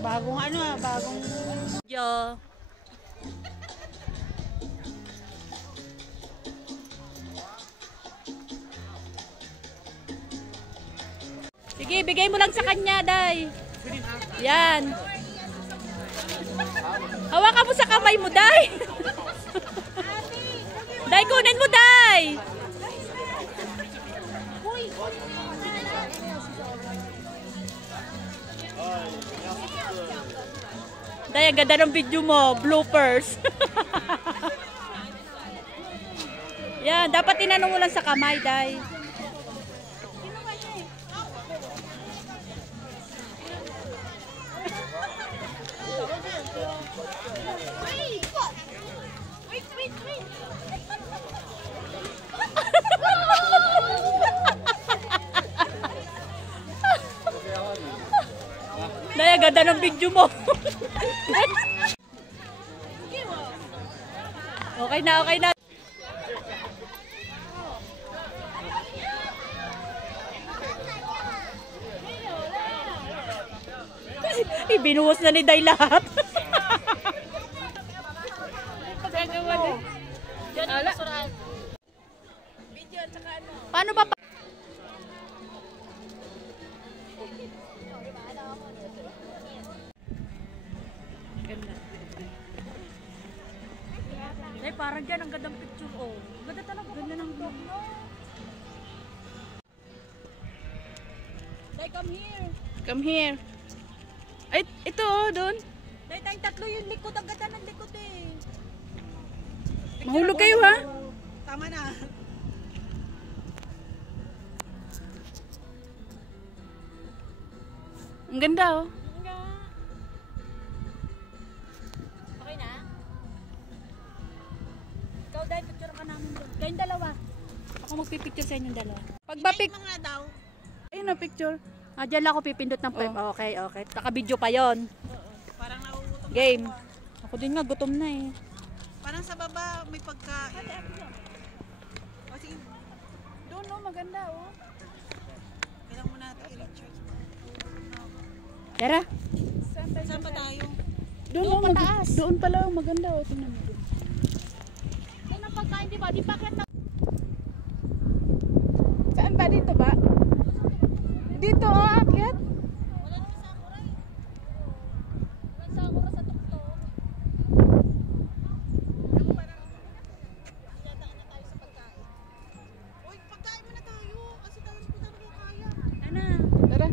Bagong ano ah, bagong... Yo. Sige, bigay mo lang sa kanya, Day. Yan. Hawakan mo sa kamay mo, Day. Day, kunin mo, Day. Day, ang ganda ng video mo. Bloopers. Yan, dapat tinanong mo lang sa kamay, Day. Wait. Day, ang ganda ng video mo. Okay na, okay na. Ibinuhos na ni Day lahat. Paano ba? Ganda. Ay, parang dyan ang gandang picture. Oh, ganda talaga. Ganda ng dog, no? Day, come here. Come here. Ay, ito oh, doon. Day, tayong tatlo yung likod. Ang ganda ng likod eh. Mahulog kayo ha. Tama na. Ang ganda oh. Okay na? Ikaw, Day, picture ka namin doon. Kayong dalawa. Ako magpipicture sa inyong dalawa. Pagbapik. Mga daw. Ayun na picture. Ah, dyan lang ako pipindot ng 5. Oh. Okay. Naka-video pa yon. Parang nauutom. Game. Ako din nga, gutom na eh. Parang sa baba may pagkain. O sige, Doon oh, maganda oh. kailangan mo natin i-recharge. Tara. Saan pa tayo? Doon oh, pataas. doon pala oh, maganda oh. Tingnan mo doon. Doon ang pagkain, di ba? Di pa kaya Saan ba dito ba? Dito oh, akyat. wala naman sakura eh. Walang sakura sa tuktok. Uy, pagkain muna tayo. Kasi tayo hindi talaga kaya. Ano? Tara.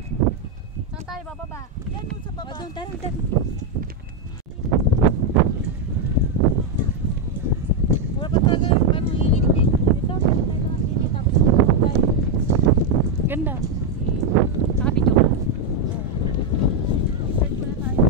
Saan tayo bababa? Yan yung sa baba. Doon, tara. Wala pa talaga yung parang hihilig eh. Dito, pwede tayo kumapili. Tapos tayo. Ganda. Naka-video ka? Search muna tayo.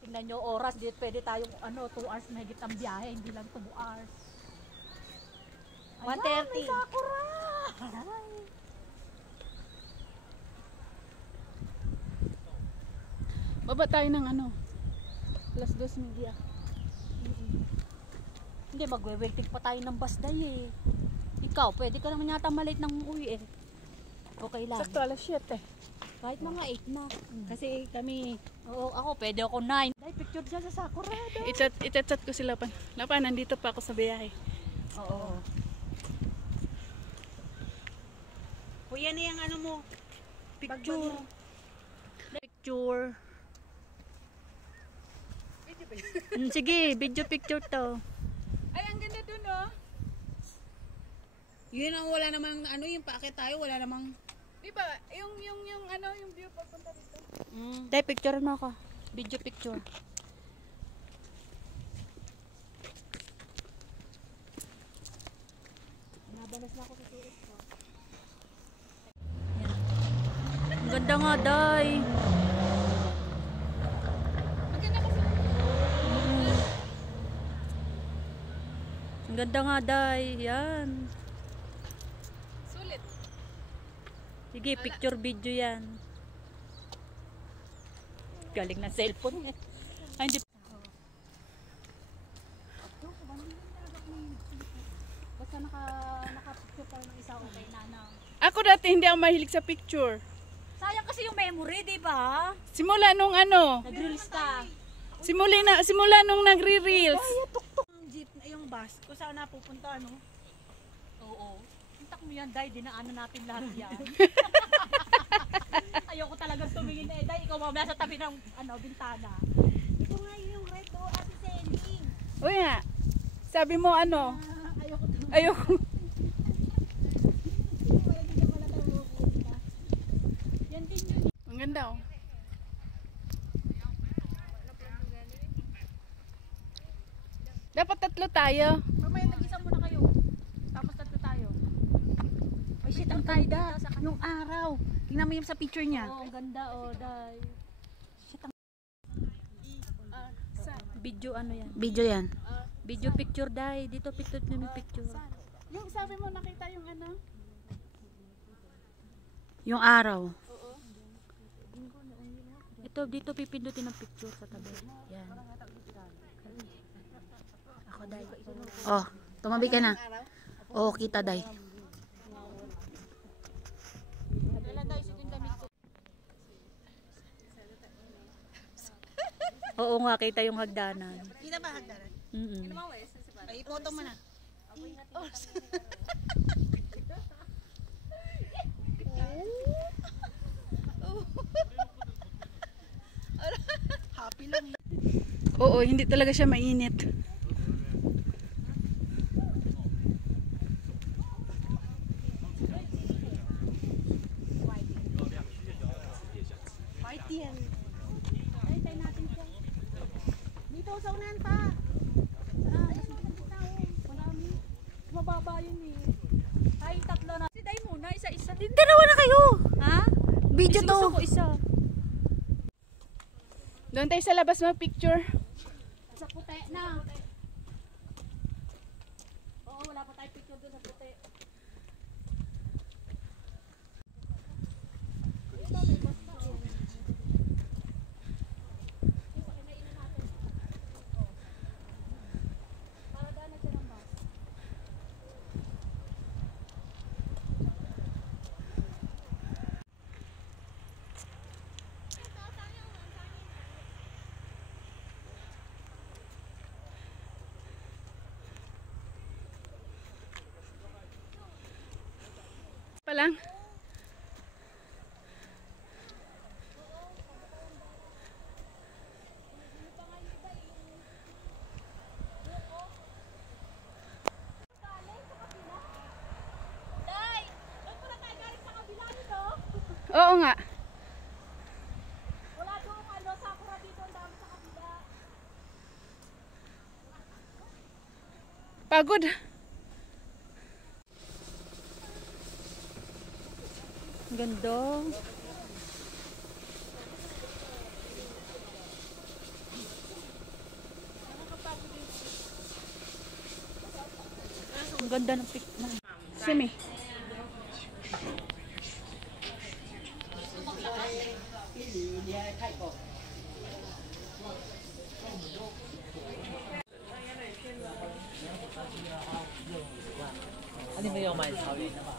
Tingnan nyo oras, di pwede tayong 2 hours mahigit ang biyahe, hindi lang 2 hours. 1:30. May sakura! Baba tayo ng ano. Plus 2:30. Hindi, magwe-waiting pa tayo ng bus day eh. Ikaw, pwede ka naman yata malate ng uwi eh. Okay lang. Sakto alas 7. Kahit mga 8 na. Kasi kami Oo, ako, pwede ako 9. Dahil picture dyan sa sakura. i-chat ko sila pa. Lapan, nandito pa ako sa biyahe. Oo. Kuya na yung ano mo. Picture. Picture. Sige, video picture to. Ay, ang ganda dun oh. Yun ang wala namang ano, yung paakit tayo, wala namang... Diba, yung ano, yung view papunta dito. Dahil picture mo ako. Video picture. Nabalas na ako sa sulit ko. Ganda nga, Day. Ang ganda nga, Day. Yan. Sulit. Sige, picture video yan. Galing ng cellphone. Ay, hindi. Basta naka-picture tayo ng isa okay na na. Ako dati hindi ako mahilig sa picture. Sayang kasi yung memory, di ba? Simula nung ano, Nag-release ka. simula nung nagre-reels. Yung jeep, yung bus, kung saan napupunta, no? Oo. Hintak mo yan, Day. Dinaanan natin lahat yan. Ayoko talagang tumingin eh. Day, ikaw mamaya sa tabi ng bintana. Ito nga yung red o Ate Selly. Uy nga, sabi mo ano, ayoko. Yan din yun. Ang ganda oh. Dapat tatlo tayo. Mamaya nag-isa muna kayo. Tapos tatlo tayo. Ay, shit, ang ganda. Yung araw. Tingnan mo yung sa picture niya. Oo, ang ganda oh, Day. Video ano yan? Video yan. Video picture, Day. Dito picture namin picture. Yung sabi mo nakita yung ano? Yung araw. Ito, dito pipindutin ang picture sa tabi. Yan. Ako, Day. Oh, tumabi ka na. Oh, kita, Day. Oo nga, kita yung hagdanan. Kita ba hagdanan? Ay, photo mo na. Happy lang. Oo, hindi talaga siya mainit. Party yan. Ay, tayo natin siya. Dito, sa unahan pa. Marami. Mababa yun eh. Ay, tatlo na. Si Day muna, isa-isa. Dalawa na kayo. Ha? Video to. Gusto ko isa. Doon tayo sa labas mag-picture. Sa puti na. Oo, wala pa tayo picture doon sa puti. Pa lang. Oo nga. Wala doon sakura dito, ang dami sa kabila. Pagod. Ganda. Ang ganda ng picture. Simi. Ano mo yung mind? Sabi na ba?